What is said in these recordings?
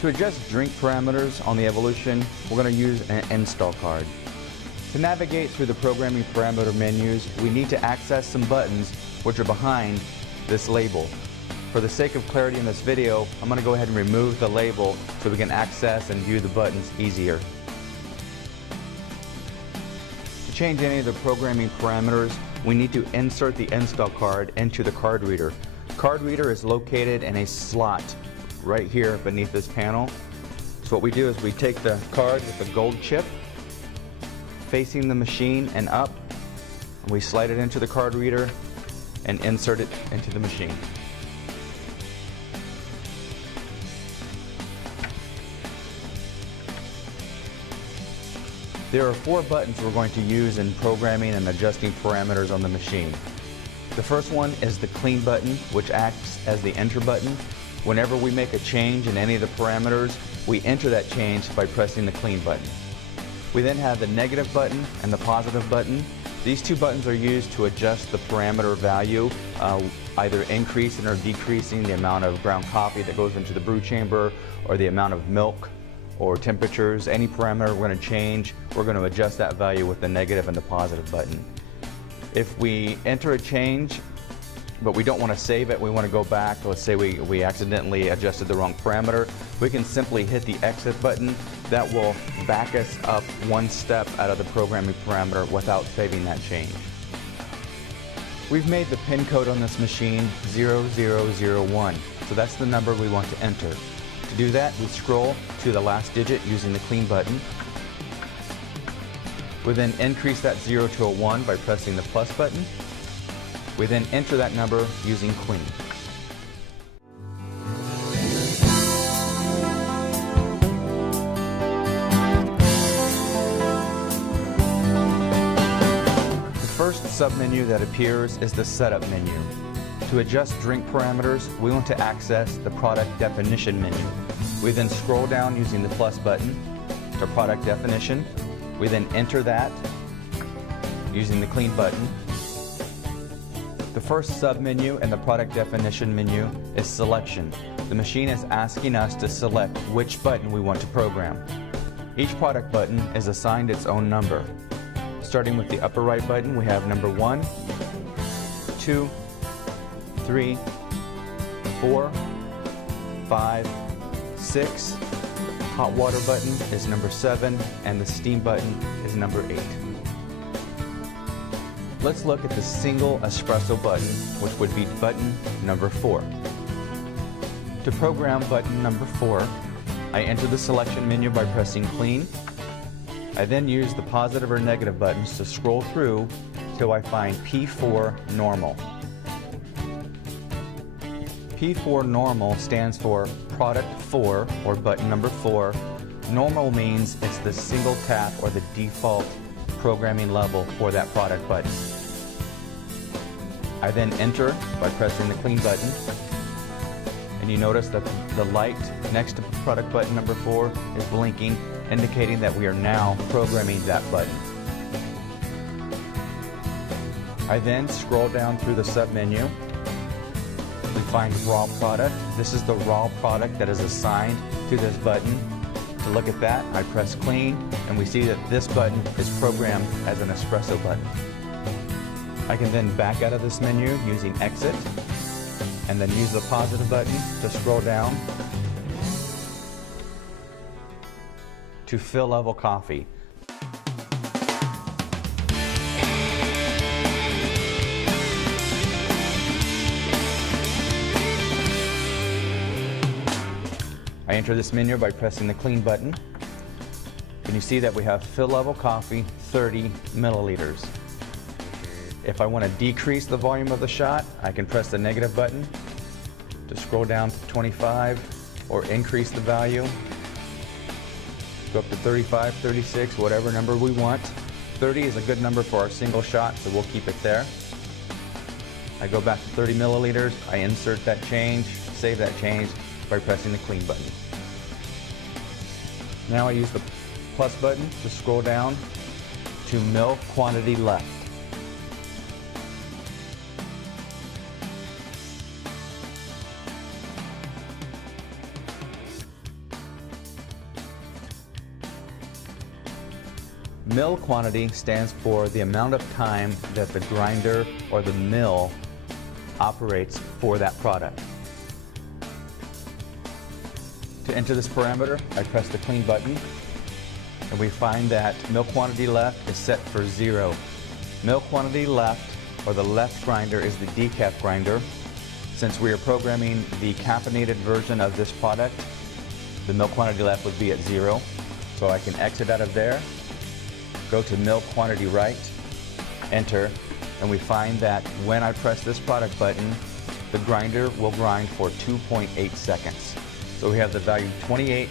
To adjust drink parameters on the Evolution, we're going to use an install card. To navigate through the programming parameter menus, we need to access some buttons which are behind this label. For the sake of clarity in this video, I'm going to go ahead and remove the label so we can access and view the buttons easier. To change any of the programming parameters, we need to insert the install card into the card reader. The card reader is located in a slot right here beneath this panel. So what we do is we take the card with the gold chip facing the machine and up, and we slide it into the card reader and insert it into the machine. There are 4 buttons we're going to use in programming and adjusting parameters on the machine. The first one is the clean button, which acts as the enter button. Whenever we make a change in any of the parameters, we enter that change by pressing the clean button. We then have the negative button and the positive button. These 2 buttons are used to adjust the parameter value, either increasing or decreasing the amount of ground coffee that goes into the brew chamber, or the amount of milk, or temperatures. Any parameter we're going to change, we're going to adjust that value with the negative and the positive button. If we enter a change but we don't want to save it, we want to go back, let's say we accidentally adjusted the wrong parameter, we can simply hit the exit button. That will back us up 1 step out of the programming parameter without saving that change. We've made the pin code on this machine 0001, so that's the number we want to enter. To do that, we scroll to the last digit using the clean button. We then increase that 0 to a 1 by pressing the plus button. We then enter that number using clean. The first submenu that appears is the setup menu. To adjust drink parameters, we want to access the product definition menu. We then scroll down using the plus button to product definition. We then enter that using the clean button. The first submenu in the product definition menu is selection. The machine is asking us to select which button we want to program. Each product button is assigned its own number. Starting with the upper right button, we have number 1, 2, 3, 4, 5, 6. Hot water button is number 7, and the steam button is number 8. Let's look at the single espresso button, which would be button number 4. To program button number 4, I enter the selection menu by pressing clean. I then use the positive or negative buttons to scroll through till I find P4 normal. P4 normal stands for product 4, or button number 4. Normal means it's the single tap or the default programming level for that product button. I then enter by pressing the clean button, and you notice that the light next to product button number 4 is blinking, indicating that we are now programming that button. I then scroll down through the submenu. We find raw product. This is the raw product that is assigned to this button. To look at that, I press clean, and we see that this button is programmed as an espresso button. I can then back out of this menu using exit, and then use the positive button to scroll down to fill level coffee. I enter this menu by pressing the clean button, and you see that we have fill level coffee 30 milliliters. If I want to decrease the volume of the shot, I can press the negative button to scroll down to 25, or increase the value, go up to 35, 36, whatever number we want. 30 is a good number for our single shot, so we'll keep it there. I go back to 30 milliliters, I insert that change, save that change by pressing the clean button. Now I use the plus button to scroll down to milk quantity left. Mill quantity stands for the amount of time that the grinder or the mill operates for that product. To enter this parameter, I press the clean button, and we find that mill quantity left is set for 0. Mill quantity left, or the left grinder, is the decaf grinder. Since we are programming the caffeinated version of this product, the mill quantity left would be at 0. So I can exit out of there, go to mill quantity right, enter, and we find that when I press this product button, the grinder will grind for 2.8 seconds. So we have the value 28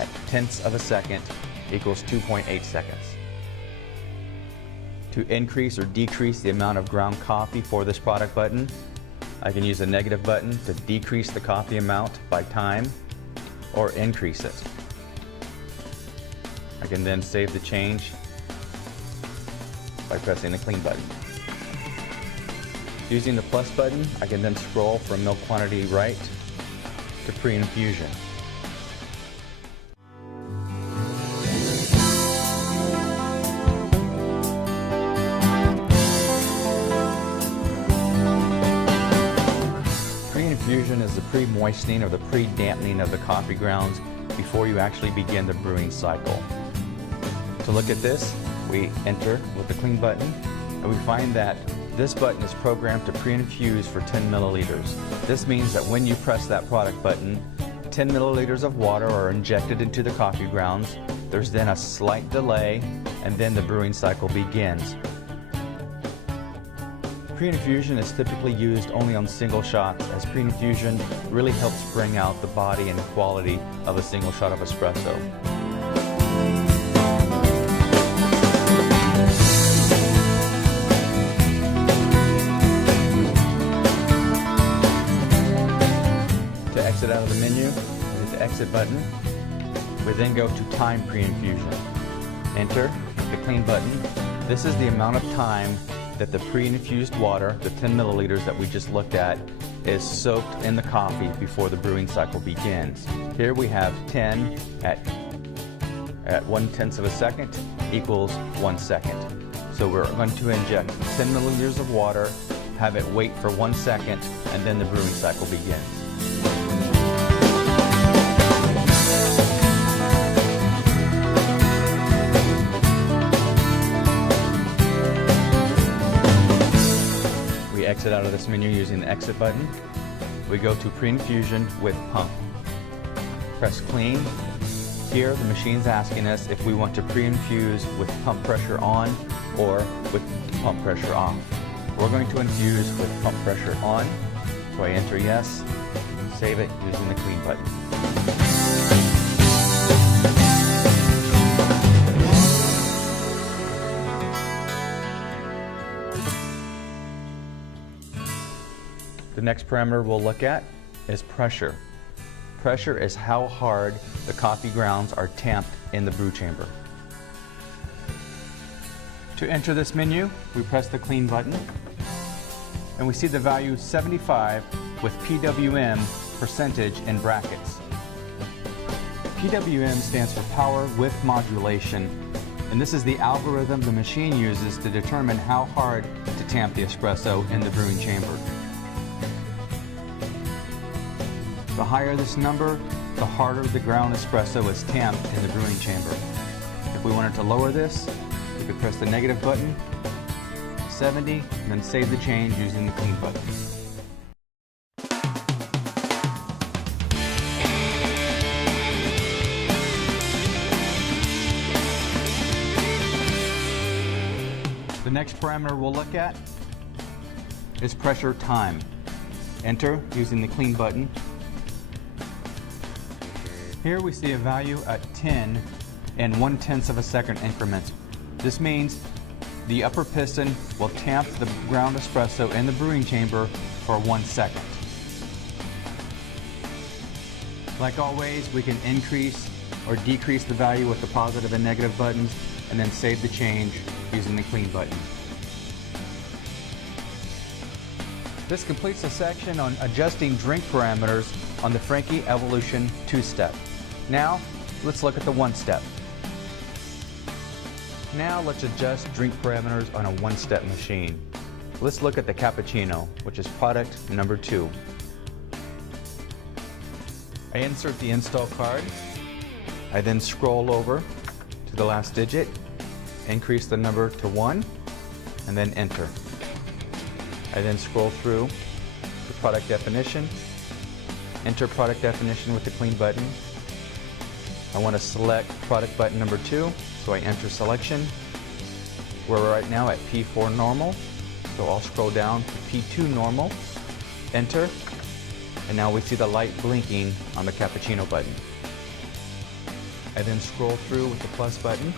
at tenths of a second equals 2.8 seconds. To increase or decrease the amount of ground coffee for this product button, I can use a negative button to decrease the coffee amount by time or increase it. I can then save the change by pressing the clean button. Using the plus button, I can then scroll from mill quantity right to pre-infusion. Pre-infusion is the pre-moistening or the pre-dampening of the coffee grounds before you actually begin the brewing cycle. To look at this, we enter with the clean button, and we find that this button is programmed to pre-infuse for 10 milliliters. This means that when you press that product button, 10 milliliters of water are injected into the coffee grounds. There's then a slight delay, and then the brewing cycle begins. Pre-infusion is typically used only on single shots, as pre-infusion really helps bring out the body and quality of a single shot of espresso. To exit out of the menu, hit the exit button. We then go to time pre-infusion. Enter the clean button. This is the amount of time that the pre-infused water, the 10 milliliters that we just looked at, is soaked in the coffee before the brewing cycle begins. Here we have 10 at 1/10 of a second equals 1 second. So we're going to inject 10 milliliters of water, have it wait for 1 second, and then the brewing cycle begins. Exit out of this menu using the exit button. We go to pre-infusion with pump. Press clean. Here the machine's asking us if we want to pre-infuse with pump pressure on or with pump pressure off. We're going to infuse with pump pressure on, so I enter yes, save it using the clean button. The next parameter we'll look at is pressure. Pressure is how hard the coffee grounds are tamped in the brew chamber. To enter this menu, we press the clean button, and we see the value 75 with PWM percentage in brackets. PWM stands for power with modulation, and this is the algorithm the machine uses to determine how hard to tamp the espresso in the brewing chamber. The higher this number, the harder the ground espresso is tamped in the brewing chamber. If we wanted to lower this, we could press the negative button, 70, and then save the change using the clean button. The next parameter we'll look at is pressure time. Enter using the clean button. Here we see a value at 10 and 1/10 of a second increments. This means the upper piston will tamp the ground espresso in the brewing chamber for 1 second. Like always, we can increase or decrease the value with the positive and negative buttons, and then save the change using the clean button. This completes the section on adjusting drink parameters on the Franke Evolution 2-step. Now, let's look at the 1-step. Now let's adjust drink parameters on a one-step machine. Let's look at the cappuccino, which is product number 2. I insert the install card. I then scroll over to the last digit, increase the number to 1, and then enter. I then scroll through the product definition, enter product definition with the clean button. I want to select product button number 2, so I enter selection. We're right now at P4 normal, so I'll scroll down to P2 normal, enter, and now we see the light blinking on the cappuccino button. I then scroll through with the plus button.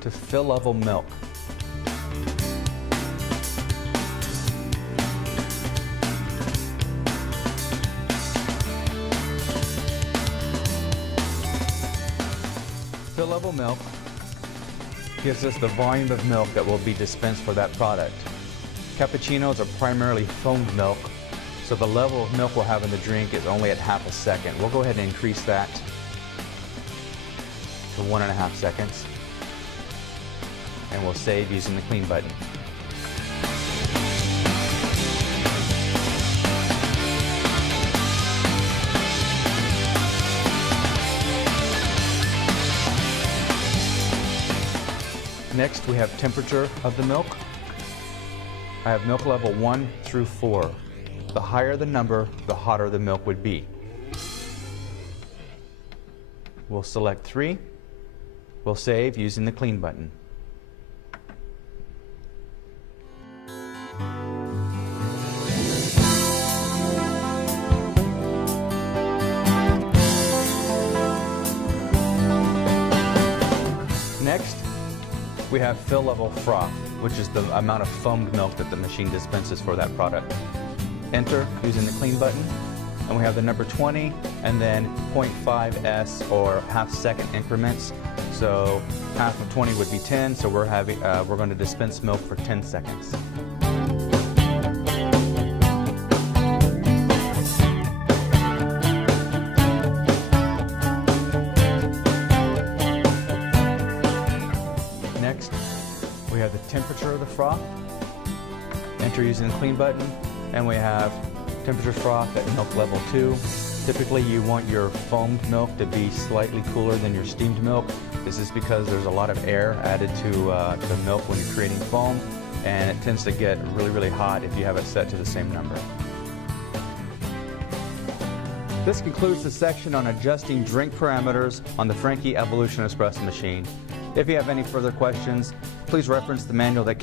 To fill level milk. Fill level milk gives us the volume of milk that will be dispensed for that product. Cappuccinos are primarily foamed milk, so the level of milk we'll have in the drink is only at half a second. We'll go ahead and increase that to 1.5 seconds, and we'll save using the clean button. Next, we have temperature of the milk. I have milk level 1 through 4. The higher the number, the hotter the milk would be. We'll select 3. We'll save using the clean button. Next, we have fill level froth, which is the amount of foamed milk that the machine dispenses for that product. Enter using the clean button, and we have the number 20 and then 0.5s or half-second increments. So half of 20 would be 10, so we're going to dispense milk for 10 seconds. Next, we have the temperature of the froth. Enter using the clean button, and we have temperature froth at milk level 2. Typically you want your foamed milk to be slightly cooler than your steamed milk. This is because there's a lot of air added to the milk when you're creating foam, and it tends to get really, really hot if you have it set to the same number. This concludes the section on adjusting drink parameters on the Franke Evolution espresso machine. If you have any further questions, please reference the manual that came